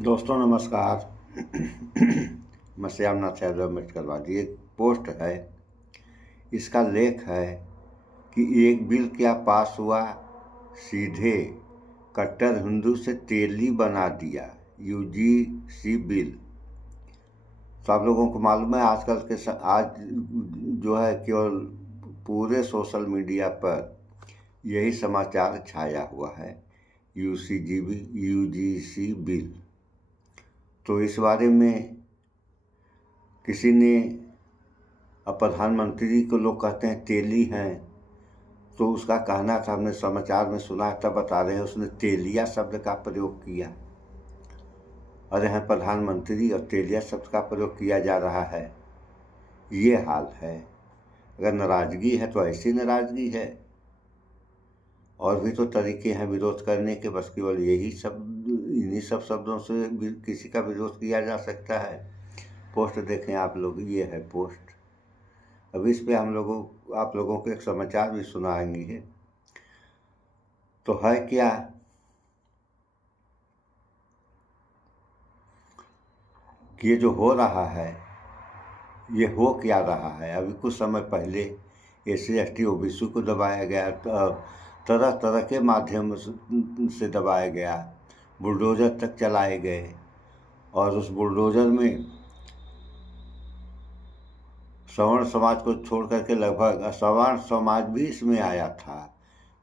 दोस्तों नमस्कार। मैं श्यामनाथ यादव अम्बेडकरवादी। एक पोस्ट है, इसका लेख है कि एक बिल क्या पास हुआ, सीधे कट्टर हिंदू से तेली बना दिया, यूजीसी बिल। तो आप लोगों को मालूम है आजकल के आज जो है केवल पूरे सोशल मीडिया पर यही समाचार छाया हुआ है, यूजीसी बिल। तो इस बारे में किसी ने, अब प्रधानमंत्री को लोग कहते हैं तेली हैं, तो उसका कहना था, हमने समाचार में सुना, तब बता रहे हैं उसने तेलिया शब्द का प्रयोग किया। अरे हैं प्रधानमंत्री और तेलिया शब्द का प्रयोग किया जा रहा है, ये हाल है। अगर नाराजगी है तो ऐसी नाराजगी है, और भी तो तरीके हैं विरोध करने के, बस केवल यही शब्द, इन्हीं सब शब्दों से किसी का विरोध किया जा सकता है। पोस्ट देखें आप लोग, ये है पोस्ट। अब इस पे आप लोगों को एक समाचार भी सुनाएंगे। तो है क्या कि ये जो हो रहा है, ये हो क्या रहा है। अभी कुछ समय पहले SC ST OBC को दबाया गया, तरह तरह के माध्यम से दबाया गया, बुलडोजर तक चलाए गए, और उस बुलडोजर में सवर्ण समाज को छोड़ करके लगभग असवर्ण समाज भी इसमें आया था,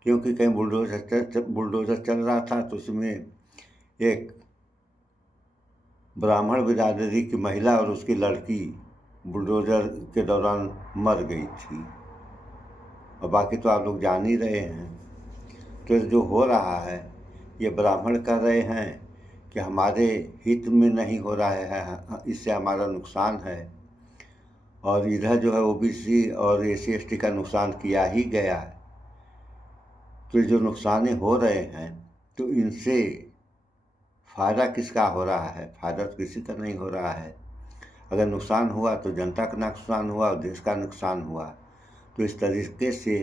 क्योंकि कहीं बुलडोजर चल रहा था तो उसमें एक ब्राह्मण बिरादरी की महिला और उसकी लड़की बुलडोजर के दौरान मर गई थी, और बाकी तो आप लोग जान ही रहे हैं। तो जो हो रहा है, ये ब्राह्मण कर रहे हैं कि हमारे हित में नहीं हो रहा है, इससे हमारा नुकसान है, और इधर जो है OBC और SC ST का नुकसान किया ही गया है। तो जो नुकसान हो रहे हैं, तो इनसे फ़ायदा किसका हो रहा है? फ़ायदा तो किसी का नहीं हो रहा है। अगर नुकसान हुआ तो जनता का नुकसान हुआ और देश का नुकसान हुआ। तो इस तरीके से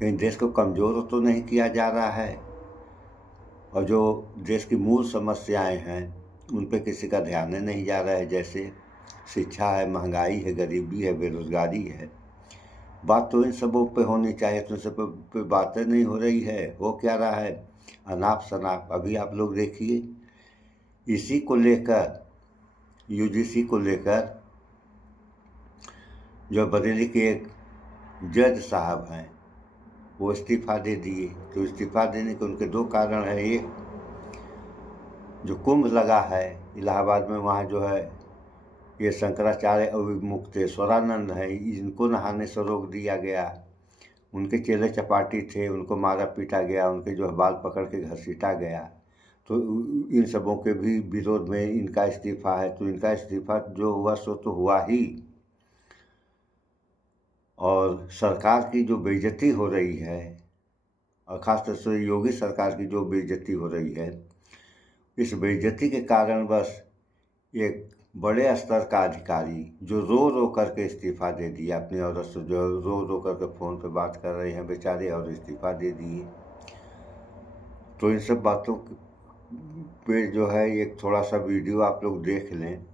कहीं देश को कमज़ोर तो नहीं किया जा रहा है, और जो देश की मूल समस्याएं हैं उन पे किसी का ध्यान नहीं जा रहा है, जैसे शिक्षा है, महंगाई है, गरीबी है, बेरोजगारी है। बात तो इन सबों पे होनी चाहिए, तो इन सब पे बातें नहीं हो रही है। हो क्या रहा है? अनाप शनाप। अभी आप लोग देखिए, इसी को लेकर, UGC को लेकर, जो बरेली के एक जज साहब हैं, वो इस्तीफ़ा दे दिए। तो इस्तीफ़ा देने के उनके दो कारण हैं। एक, जो कुंभ लगा है इलाहाबाद में, वहाँ जो है ये शंकराचार्य मुक्तेश्वरानंद हैं, इनको नहाने से रोक दिया गया। उनके चेले चपाटी थे, उनको मारा पीटा गया, उनके जो बाल पकड़ के घसीटा गया। तो इन सबों के भी विरोध में इनका इस्तीफ़ा है। तो इनका इस्तीफ़ा जो हुआ सो तो हुआ ही, और सरकार की जो बेइज्जती हो रही है, और ख़ासतौर से योगी सरकार की जो बेइज्जती हो रही है, इस बेइज्जती के कारण बस एक बड़े स्तर का अधिकारी जो रो रो करके इस्तीफ़ा दे दिया, अपनी औरत से जो रो रो करके फ़ोन पे बात कर रहे हैं बेचारे, और इस्तीफ़ा दे दिए। तो इन सब बातों पे जो है एक थोड़ा सा वीडियो आप लोग देख लें,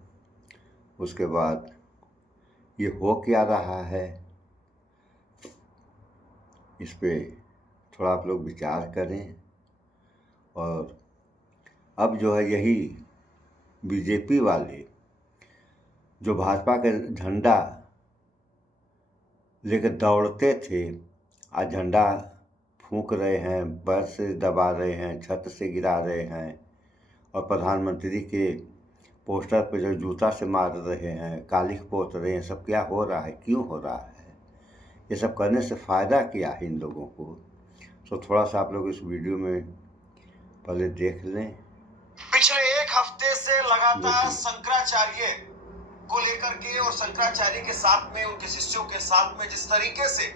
उसके बाद ये हो क्या रहा है इस पे थोड़ा आप लोग विचार करें। और अब जो है यही BJP वाले जो भाजपा के झंडा लेकर दौड़ते थे, आज झंडा फूंक रहे हैं, पैर से दबा रहे हैं, छत से गिरा रहे हैं, और प्रधानमंत्री के पोस्टर पे जो जूता से मार रहे हैं, कालिख पोत रहे हैं। सब क्या हो रहा है, क्यों हो रहा है? ये सब करने से फ़ायदा क्या है इन लोगों को? तो थोड़ा सा आप लोग इस वीडियो में पहले देख लें। पिछले एक हफ्ते से लगातार शंकराचार्य को लेकर के और शंकराचार्य के साथ में, उनके शिष्यों के साथ में जिस तरीके से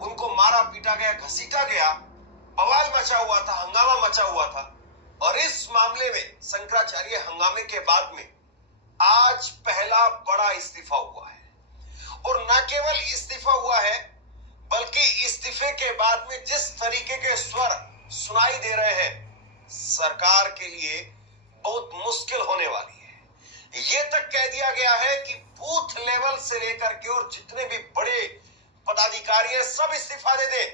उनको मारा पीटा गया, घसीटा गया, बवाल मचा हुआ था, हंगामा मचा हुआ था। और इस मामले में शंकराचार्य हंगामे के बाद में आज पहला बड़ा इस्तीफा हुआ है। और न केवल इस्तीफा हुआ है, बल्कि इस्तीफे के बाद में जिस तरीके के स्वर सुनाई दे रहे हैं, सरकार के लिए बहुत मुश्किल होने वाली है। ये तक कह दिया गया है कि बूथ लेवल से लेकर के और जितने भी बड़े पदाधिकारी हैं सब इस्तीफा दे दें।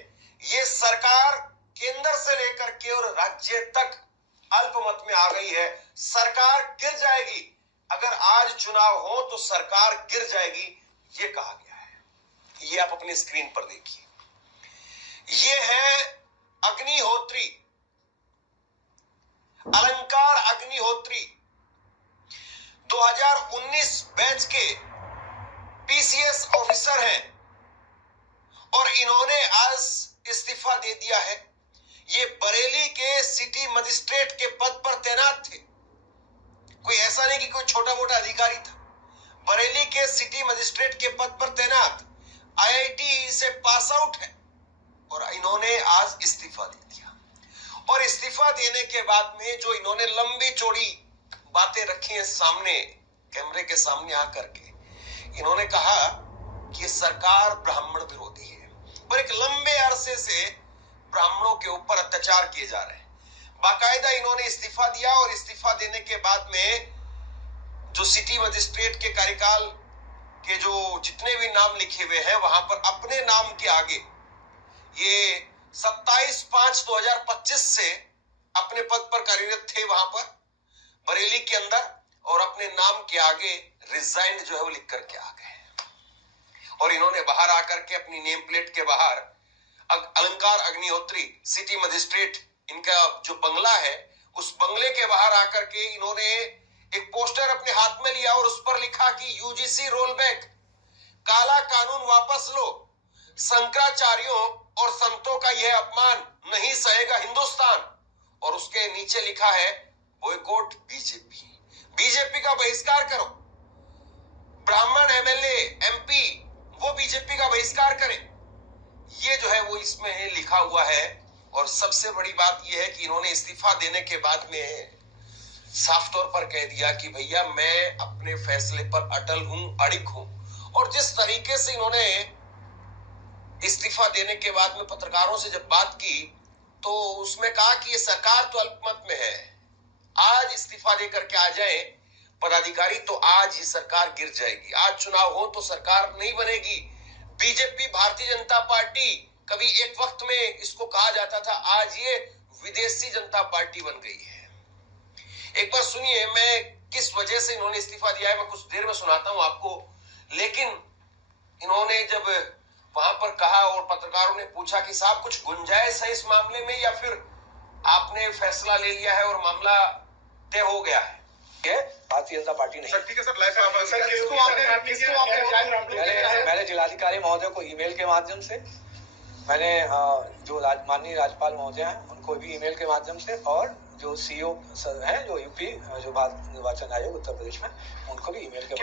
ये सरकार केंद्र से लेकर के और राज्य तक अल्पमत में आ गई है। सरकार गिर जाएगी, अगर आज चुनाव हो तो सरकार गिर जाएगी, ये कहा गया है। ये आप अपनी स्क्रीन पर देखिए, ये है अग्निहोत्री, अलंकार अग्निहोत्री 2019 बैच के पीसीएस ऑफिसर हैं और इन्होंने आज इस्तीफा दे दिया है। ये बरेली के सिटी मजिस्ट्रेट के पद पर तैनात थे। कोई ऐसा नहीं कि कोई छोटा मोटा अधिकारी था, बरेली के सिटी मजिस्ट्रेट के पद पर तैनात, आईआईटी से पास आउट है और इन्होंने आज इस्तीफा दे दिया। और इस्तीफा देने के बाद में जो इन्होंने लंबी चौड़ी बातें रखी हैं सामने, कैमरे के सामने आकर के, इन्होंने कहा कि सरकार ब्राह्मण विरोधी है और एक लंबे अरसे से ब्राह्मणों के ऊपर अत्याचार किए जा रहे हैं। बाकायदा इन्होंने इस्तीफा दिया और इस्तीफा देने के बाद में जो सिटी मजिस्ट्रेट के कार्यकाल के जो जितने भी नाम लिखे हुए हैं वहां पर अपने नाम के आगे ये 27/5/2025 से अपने पद पर कार्यरत थे वहां पर बरेली के अंदर, और अपने नाम के आगे रिजाइंड जो है वो लिख करके आ गए। और इन्होंने बाहर आकर के अपनी नेम प्लेट के बाहर अलंकार अग्निहोत्री सिटी मजिस्ट्रेट, इनका जो बंगला है, उस बंगले के बाहर आकर के इन्होंने एक पोस्टर अपने हाथ में लिया और उस पर लिखा कि यूजीसी रोल बैक, काला कानून वापस लो, शंकराचार्यों और संतों का यह अपमान नहीं सहेगा हिंदुस्तान। और उसके नीचे लिखा है बॉयकॉट बीजेपी, बीजेपी का बहिष्कार करो, ब्राह्मण एमएलए एमपी वो बीजेपी का बहिष्कार करें। ये जो है वो इसमें लिखा हुआ है। और सबसे बड़ी बात यह है कि इन्होंने इस्तीफा देने के बाद में साफ तौर पर कह दिया कि भैया मैं अपने फैसले पर अटल हूं, अड़िग हूं। और जिस तरीके से इन्होंने इस्तीफा देने के बाद में पत्रकारों से जब बात की तो उसमें कहा कि ये सरकार तो अल्पमत में है, आज इस्तीफा देकर के आ जाए पदाधिकारी तो आज ही सरकार गिर जाएगी। आज चुनाव हो तो सरकार नहीं बनेगी। बीजेपी भारतीय जनता पार्टी, कभी एक वक्त में इसको कहा जाता था, आज ये विदेशी जनता पार्टी बन गई है। एक बार सुनिए मैं किस वजह से इन्होंने इस्तीफा दिया है, मैं कुछ देर में सुनाता हूं आपको। लेकिन इन्होंने जब वहां पर कहा और पत्रकारों ने पूछा कि साहब कुछ गुंजाइश है इस मामले में या फिर आपने फैसला ले लिया है और मामला तय हो गया है? भारतीय जनता पार्टी नहीं। मैंने जिलाधिकारी महोदय को ईमेल के माध्यम से, मैंने जो माननीय राज्यपाल महोदय हैं उनको भी ईमेल के माध्यम से, और जो सीईओ हैं जो यूपी जो भारत निर्वाचन आयोग उत्तर प्रदेश में, उनको भी ईमेल के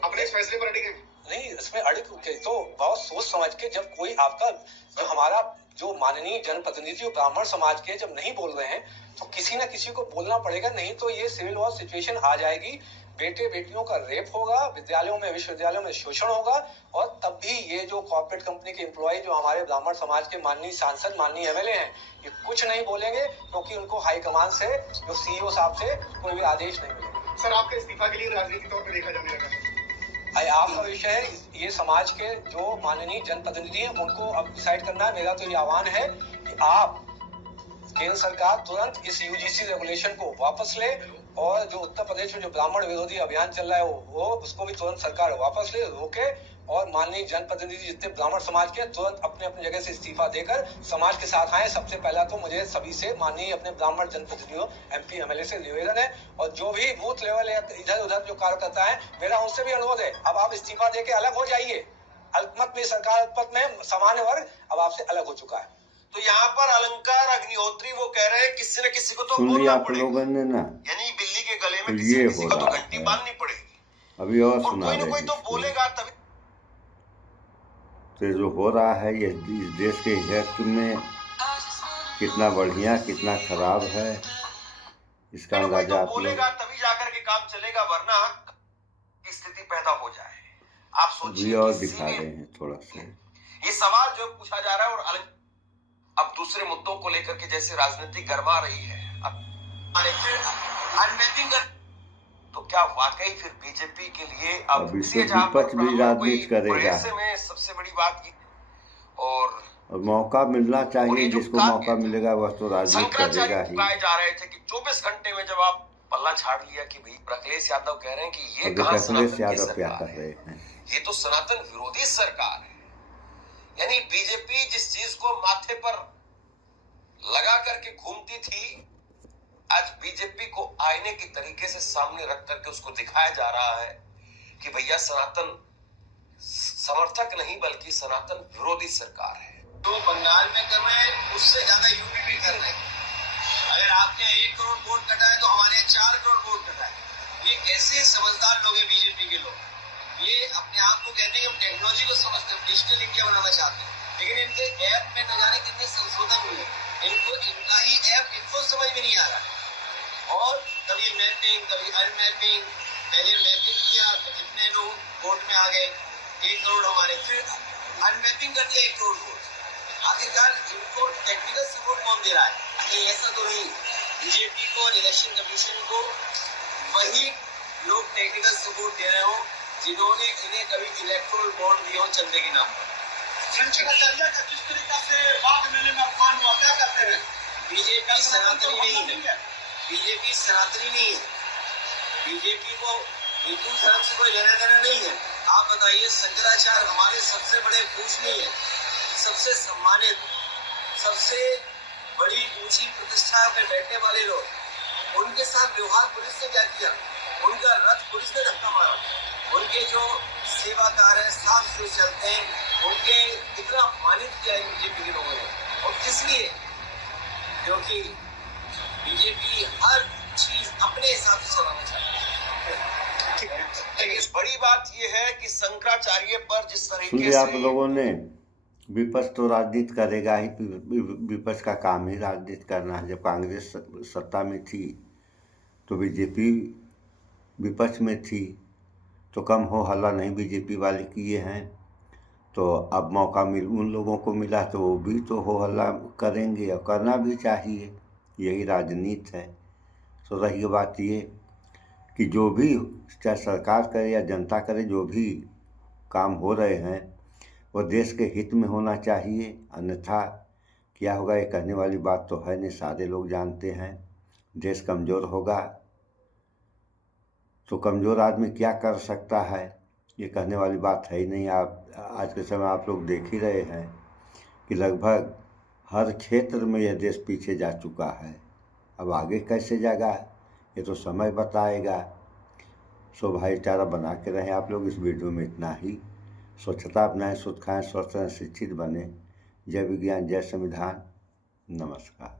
अपने इस फैसले पर अड़िगे नहीं, इसमें अड़िग तो बहुत सोच समझ के, जब कोई आपका जो हमारा जो माननीय जनप्रतिनिधि ब्राह्मण समाज के जब नहीं बोल रहे हैं तो किसी न किसी को बोलना पड़ेगा, नहीं तो ये सिविल वॉर सिचुएशन आ जाएगी। बेटे बेटियों का रेप होगा, विद्यालयों में विश्वविद्यालयों में शोषण होगा, और तब भी ये जो कॉर्पोरेट कंपनी के एम्प्लॉय जो हमारे ब्राह्मण समाज के माननीय सांसद माननीय एमएलए हैं, ये कुछ नहीं बोलेंगे क्योंकि उनको हाईकमान से जो सीईओ साहब से कोई भी आदेश नहीं मिलेगा। सर आपके इस्तीफा के लिए राजनीतिक तौर पर देखा जाने लगा है। आपका विषय है, ये समाज के जो माननीय जनप्रतिनिधि हैं उनको अब डिसाइड करना है। मेरा तो ये आह्वान है कि आप केंद्र सरकार तुरंत इस यूजीसी रेगुलेशन को वापस ले, और जो उत्तर प्रदेश में जो ब्राह्मण विरोधी अभियान चल रहा है वो उसको भी तुरंत सरकार वापस ले, रोके, और माननीय जनप्रतिनिधि जितने ब्राह्मण समाज के तुरंत अपने अपने जगह से इस्तीफा देकर समाज के साथ आए। सबसे पहला तो मुझे सभी से, माननीय अपने ब्राह्मण जनप्रतिनिधियों एमपी एमएलए से निवेदन है, और जो भी बूथ लेवल या इधर उधर जो कार्यकर्ता है, मेरा उनसे भी अनुरोध है, अब आप इस्तीफा दे के अलग हो जाइए। अल्पमत में सरकार, अल्पमत में सामान्य वर्ग अब आपसे अलग हो चुका है। तो यहाँ पर अलंकार अग्निहोत्री वो कह रहे हैं किसी न किसी को तो सुन लिया आप लोगों ने ना, यानी बिल्ली के गले में तो किसी ये न किसी हो को तो रहा घंटी है। बांधनी पड़ेगी, अभी और और सुना कोई न कोई तो रहे बोलेगा तभी। तो जो हो रहा है ये इस देश के हित में कितना बढ़िया कितना खराब है, इसका अंदाजा आप लोग बोलेगा तभी जाकर के काम चलेगा, वरना स्थिति पैदा हो जाए। आप सोचिए भी और दिखा रहे हैं थोड़ा सा। ये सवाल जो पूछा जा रहा है, और अब दूसरा दूसरे मुद्दों को लेकर के जैसे राजनीति गरमा रही है, अनमैपिंग कर, तो क्या वाकई फिर बीजेपी के लिए अब विपक्ष भी राजनीति करेगा? ऐसे में सबसे बड़ी बात ये, और मौका मिलना चाहिए, जिसको मौका मिलेगा वह तो राजनीति करेगा ही। जा रहे थे कि 24 घंटे में जब आप पल्ला झाड़ लिया कि भाई अखिलेश यादव कह रहे हैं कि ये अखिलेश यादव क्या कर रहे हैं, ये तो सनातन विरोधी सरकार है। यानी बीजेपी जिस चीज को माथे पर लगा करके घूमती थी, आज बीजेपी को आईने की तरीके से सामने रख करके उसको दिखाया जा रहा है कि भैया सनातन समर्थक नहीं बल्कि सनातन विरोधी सरकार है। तो बंगाल में कर रहे हैं, उससे ज्यादा यूपी भी कर रहे हैं। अगर आपके 1 करोड़ वोट कटा है तो हमारे 4 करोड़ वोट कटा है। ये कैसे समझदार लोग हैं बीजेपी के लोग, ये अपने आप को कहते हैं कि हम टेक्नोलॉजी को समझते हैं, डिजिटल इंडिया बनाना चाहते हैं, लेकिन इनके ऐप में न जाने कितने संशोधन हुए, इनको इनका ही ऐप इनको समझ में नहीं आ रहा। और कभी मैपिंग कभी अनमैपिंग, पहले मैपिंग किया तो कितने लोग वोट में आ गए, 1 करोड़ हमारे, फिर अनमैपिंग कर दिया 1 करोड़ वोट। आखिरकार इनको टेक्निकल सपोर्ट कौन दे रहा है? नहीं, ऐसा तो नहीं। बीजेपी को और इलेक्शन कमीशन को वही लोग टेक्निकल सपोर्ट दे रहे हो जिन्होंने इन्हें कभी इलेक्ट्रोल बॉन्ड दिए हो चंदे के नाम पर। शंकराचार्य का जिस तरीके से बाघ मेले में अपमान हुआ, क्या करते हैं? बीजेपी सनातनी नहीं है, बीजेपी सनातनी नहीं है, बीजेपी को हिंदू धर्म से कोई लेना देना नहीं है। आप बताइए, शंकराचार्य हमारे सबसे बड़े पूजनीय है, सबसे सम्मानित, सबसे बड़ी ऊंची प्रतिष्ठा पे बैठने वाले लोग, उनके साथ व्यवहार पुलिस ने क्या किया? उनका रथ पुलिस ने धक्का मारा। उनके जो सेवाकार है, साफ जो चलते हैं, उनके कितना अपमानित किया है बीजेपी के लोगों ने। और किस लिए? क्योंकि बीजेपी हर चीज अपने हिसाब से चलाना चाहती है। लेकिन बड़ी बात यह है कि शंकराचार्य पर जिस तरीके से आप लोगों ने, विपक्ष तो राजनीति करेगा ही, विपक्ष का काम ही राजनीति करना है। जब कांग्रेस सत्ता में थी तो बीजेपी विपक्ष में थी, तो कम हो हल्ला नहीं बीजेपी वाले किए हैं। तो अब मौका उन लोगों को मिला तो वो भी तो हो हल्ला करेंगे, और करना भी चाहिए, यही राजनीति है। तो रही बात ये कि जो भी, चाहे सरकार करे या जनता करे, जो भी काम हो रहे हैं वो देश के हित में होना चाहिए। अन्यथा क्या होगा, ये कहने वाली बात तो है नहीं, सारे लोग जानते हैं। देश कमज़ोर होगा तो कमज़ोर आदमी क्या कर सकता है, ये कहने वाली बात है ही नहीं। आप आज के समय आप लोग देख ही रहे हैं कि लगभग हर क्षेत्र में यह देश पीछे जा चुका है। अब आगे कैसे जाएगा ये तो समय बताएगा। सो भाईचारा बना के रहें आप लोग। इस वीडियो में इतना ही। स्वच्छता अपनाएं, शुद्ध खाएं, स्वस्थ रहें, शिक्षित बने। जय विज्ञान, जय संविधान। नमस्कार।